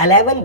11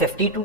52,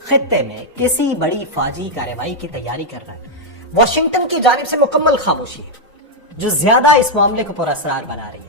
خطے میں کسی بڑی فوجی کارروائی کی تیاری کر رہا ہے۔ واشنگٹن کی جانب سے مکمل خاموشی ہے جو زیادہ اس معاملے کو پراسرار بنا رہی ہے۔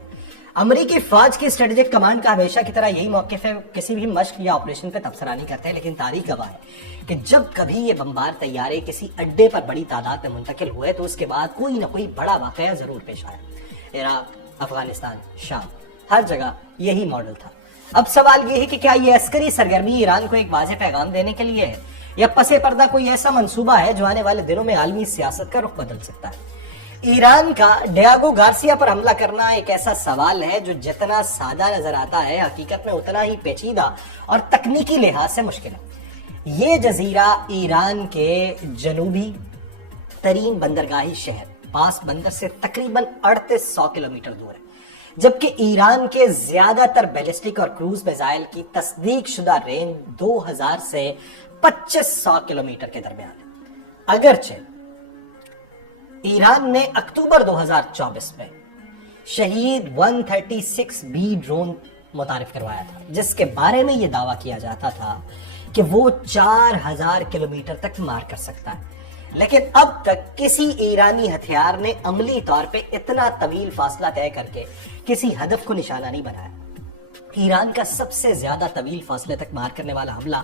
امریکی فوج کی اسٹریٹجک کمانڈ کا ہمیشہ کی طرح یہی موقف ہے، کسی بھی مشق یا آپریشن پہ تبصرہ نہیں کرتے، لیکن تاریخ گواہ ہے کہ جب کبھی یہ بمبار طیارے کسی اڈے پر بڑی تعداد میں منتقل ہوئے تو اس کے بعد کوئی نہ کوئی بڑا واقعہ ضرور پیش آیا۔ عراق، افغانستان، شام، ہر جگہ یہی ماڈل تھا۔ اب سوال یہ ہے کہ کیا یہ عسکری سرگرمی ایران کو ایک واضح پیغام دینے کے لیے ہے یا پس پردہ کوئی ایسا منصوبہ ہے جو آنے والے دنوں میں عالمی سیاست کا رخ بدل سکتا ہے؟ ایران کا ڈیاگو گارسیا پر حملہ کرنا ایک ایسا سوال ہے جو جتنا سادہ نظر آتا ہے حقیقت میں اتنا ہی پیچیدہ اور تکنیکی لحاظ سے مشکل ہے۔ یہ جزیرہ ایران کے جنوبی ترین بندرگاہی شہر پاس بندر سے تقریباً 3800 کلومیٹر دور ہے، جبکہ ایران کے زیادہ تر بیلسٹک اور کروز میزائل کی تصدیق شدہ رینج 2000 سے 2500 کلومیٹر کے درمیان ہے۔ اگرچہ ایران نے اکتوبر 2024 میں شہید 136B ڈرون متعارف کروایا تھا، جس کے بارے میں یہ دعویٰ کیا جاتا تھا کہ وہ 4000 کلومیٹر تک مار کر سکتا ہے، لیکن اب تک کسی ایرانی ہتھیار نے عملی طور پہ اتنا طویل فاصلہ طے کر کے کسی ہدف کو نشانہ نہیں بنایا۔ ایران کا سب سے زیادہ طویل فاصلے تک مار کرنے والا حملہ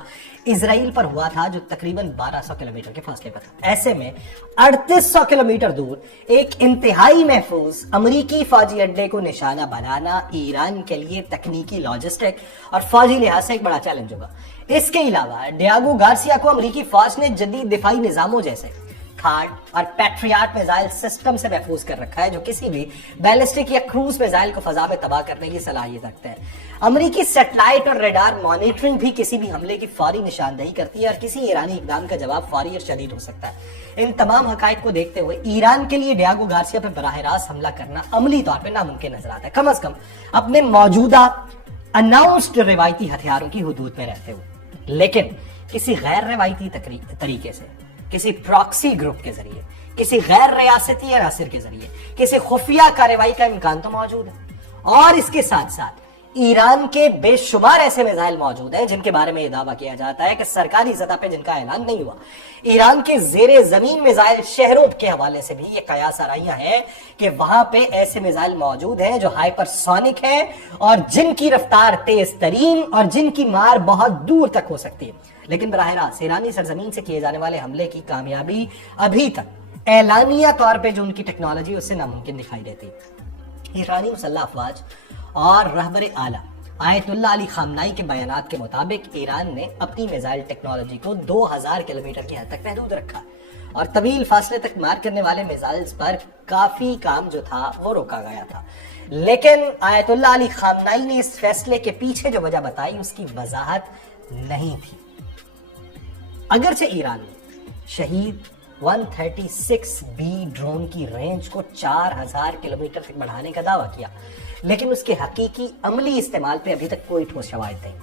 اسرائیل پر ہوا تھا جو تقریباً 1200 کلومیٹر کے فاصلے پر تھا۔ ایسے میں 3800 کلومیٹر دور ایک انتہائی محفوظ امریکی فوجی اڈے کو نشانہ بنانا ایران کے لیے تکنیکی، لاجسٹک اور فوجی لحاظ سے ایک بڑا چیلنج ہوگا۔ اس کے علاوہ ڈیاگو گارسیا کو امریکی فوج نے جدید دفاعی نظاموں جیسے تھاڈ اور پیٹریاٹ میزائل سسٹم سے محفوظ کر رکھا ہے جو کسی بھی بیلسٹک یا کروز میزائل کو فضا میں تباہ کرنے کی صلاحیت رکھتے ہیں۔ امریکی سیٹلائٹ اور ریڈار مانیٹرنگ بھی کسی بھی حملے کی فوری نشاندہی کرتی ہے اور کسی ایرانی اقدام کا جواب فوری اور شدید ہو سکتا ہے۔ ان تمام حقائق کو دیکھتے ہوئے ایران کے لیے ڈیاگو گارسیا پر براہ راست حملہ کرنا عملی طور پر ناممکن نظر آتا ہے، کم از کم اپنے موجودہ اناؤنسڈ روایتی ہتھیاروں کی حدود میں رہتے ہوئے۔ لیکن کسی غیر روایتی طریقے سے، کسی پراکسی گروپ کے ذریعے، کسی غیر ریاستی عناصر کے ذریعے کسی خفیہ کارروائی کا امکان تو موجود ہے، اور اس کے ساتھ ساتھ ایران کے بے شمار ایسے میزائل موجود ہیں جن کے بارے میں یہ دعویٰ کیا جاتا ہے کہ سرکاری سطح پہ جن کا اعلان نہیں ہوا۔ ایران کے زیر زمین میزائل شہروں کے حوالے سے بھی یہ قیاس آرائیاں ہیں کہ وہاں پہ ایسے میزائل موجود ہیں جو ہائپر سونک ہیں اور جن کی رفتار تیز ترین اور جن کی مار بہت دور تک ہو سکتی ہے۔ لیکن براہ راست ایرانی سرزمین سے کیے جانے والے حملے کی کامیابی ابھی تک اعلانیہ طور پہ جو ان کی ٹیکنالوجی اس سے ناممکن دکھائی دیتی ہے۔ ایرانی مسلح افواج اور رہبر اعلیٰ آیت اللہ علی خامنائی کے بیانات کے مطابق ایران نے اپنی میزائل ٹیکنالوجی کو 2000 کلومیٹر کی حد تک محدود رکھا اور طویل فاصلے تک مار کرنے والے میزائلز پر کافی کام جو تھا وہ روکا گیا تھا۔ لیکن آیت اللہ علی خامنائی نے اس فیصلے کے پیچھے جو وجہ بتائی اس کی وضاحت نہیں تھی۔ اگرچہ ایران نے شہید 136B ڈرون کی رینج کو 4000 کلومیٹر تک بڑھانے کا دعویٰ کیا، لیکن اس کے حقیقی عملی استعمال پہ ابھی تک کوئی ٹھوس شواہد نہیں۔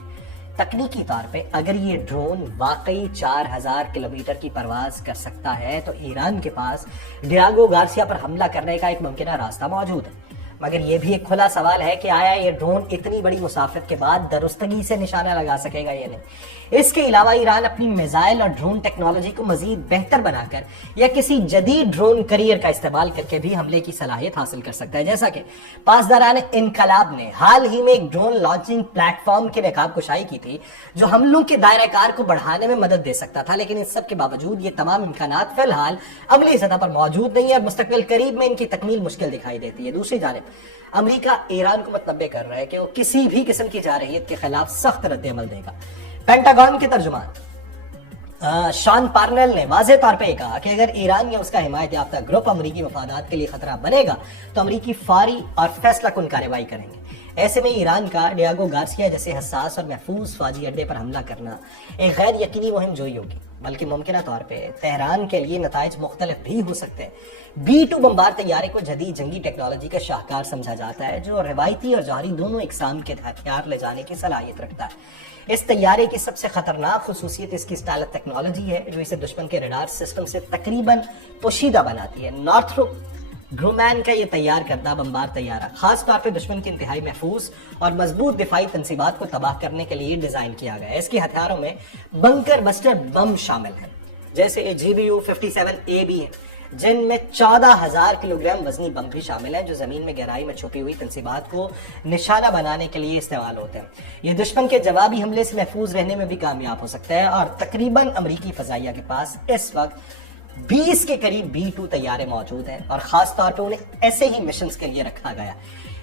تکنیکی طور پہ اگر یہ ڈرون واقعی 4000 کلومیٹر کی پرواز کر سکتا ہے تو ایران کے پاس ڈیاگو گارسیا پر حملہ کرنے کا ایک ممکنہ راستہ موجود ہے، مگر یہ بھی ایک کھلا سوال ہے کہ آیا یہ ڈرون اتنی بڑی مسافت کے بعد درستگی سے نشانہ لگا سکے گا یا نہیں۔ اس کے علاوہ ایران اپنی میزائل اور ڈرون ٹیکنالوجی کو مزید بہتر بنا کر یا کسی جدید ڈرون کیریئر کا استعمال کر کے بھی حملے کی صلاحیت حاصل کر سکتا ہے، جیسا کہ پاسداران انقلاب نے حال ہی میں ایک ڈرون لانچنگ پلیٹ فارم کی نقاب کشائی کی تھی جو حملوں کے دائرہ کار کو بڑھانے میں مدد دے سکتا تھا۔ لیکن اس سب کے باوجود یہ تمام امکانات فی الحال عملی سطح پر موجود نہیں ہے اور مستقبل قریب میں ان کی تکمیل مشکل دکھائی دیتی ہے۔ دوسری جانب امریکہ ایران کو متنبع کر رہا ہے کہ وہ کسی بھی قسم کی جارحیت کے خلاف سخت رد عمل دے گا۔ پینٹاگون کے ترجمان شان پارنل نے واضح طور پہ کہا کہ اگر ایران یا اس کا حمایت یافتہ گروپ امریکی مفادات کے لیے خطرہ بنے گا تو امریکی فوری اور فیصلہ کن کارروائی کریں گے۔ ایسے میں ایران کا ڈیاگو گارسیا جیسے حساس اور محفوظ فوجی اڈے پر حملہ کرنا ایک غیر یقینی مہم جوئی ہوگی، بلکہ ممکنہ طور پہ تہران کے لیے نتائج مختلف بھی ہو سکتے ہیں۔ B-2 بمبار طیارے کو جدید جنگی ٹیکنالوجی کا شاہکار سمجھا جاتا ہے جو روایتی اور جوہری دونوں اقسام کے ہتھیار لے جانے کی صلاحیت رکھتا ہے۔ اس طیارے کی سب سے خطرناک خصوصیت اس کی اسٹائلت ٹیکنالوجی ہے جو اسے دشمن کے ریڈار سسٹم سے تقریباً پوشیدہ بناتی ہے۔ نارتھروپ گرومین کا یہ تیار کردہ بمبار طیارہ خاص طور پہ دشمن کی انتہائی محفوظ اور مضبوط دفاعی تنصیبات کو تباہ کرنے کے لیے ڈیزائن کیا گیا ہے. اس کے ہتھیاروں میں بنکر بسٹر بم شامل ہیں جیسے GBU-57A بھی ہے, جن میں 14,000 کلو گرام وزنی بم بھی شامل ہیں جو زمین میں گہرائی میں چھپی ہوئی تنصیبات کو نشانہ بنانے کے لیے استعمال ہوتے ہیں. یہ دشمن کے جوابی حملے سے محفوظ رہنے میں بھی کامیاب ہو سکتا ہے اور تقریباً امریکی فضائیہ کے پاس اس وقت 20 کے قریب B-2 طیارے موجود ہیں اور خاص طور پہ انہیں ایسے ہی مشنز کے لیے رکھا گیا.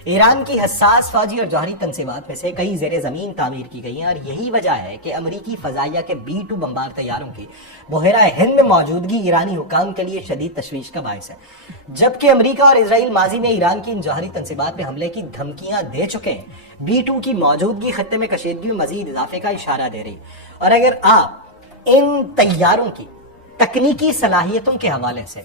ایران کی حساس فوجی اور جوہری تنصیبات میں سے کئی زیر زمین تعمیر کی گئی ہیں اور یہی وجہ ہے کہ امریکی فضائیہ کے B-2 بمبار طیاروں کی بحیرہ ہند میں موجودگی ایرانی حکام کے لیے شدید تشویش کا باعث ہے. جبکہ امریکہ اور اسرائیل ماضی میں ایران کی ان جوہری تنصیبات پہ حملے کی دھمکیاں دے چکے ہیں, B-2 کی موجودگی خطے میں کشیدگی میں مزید اضافے کا اشارہ دے رہی. اور اگر آپ ان طیاروں کی تکنیکی صلاحیتوں کے حوالے سے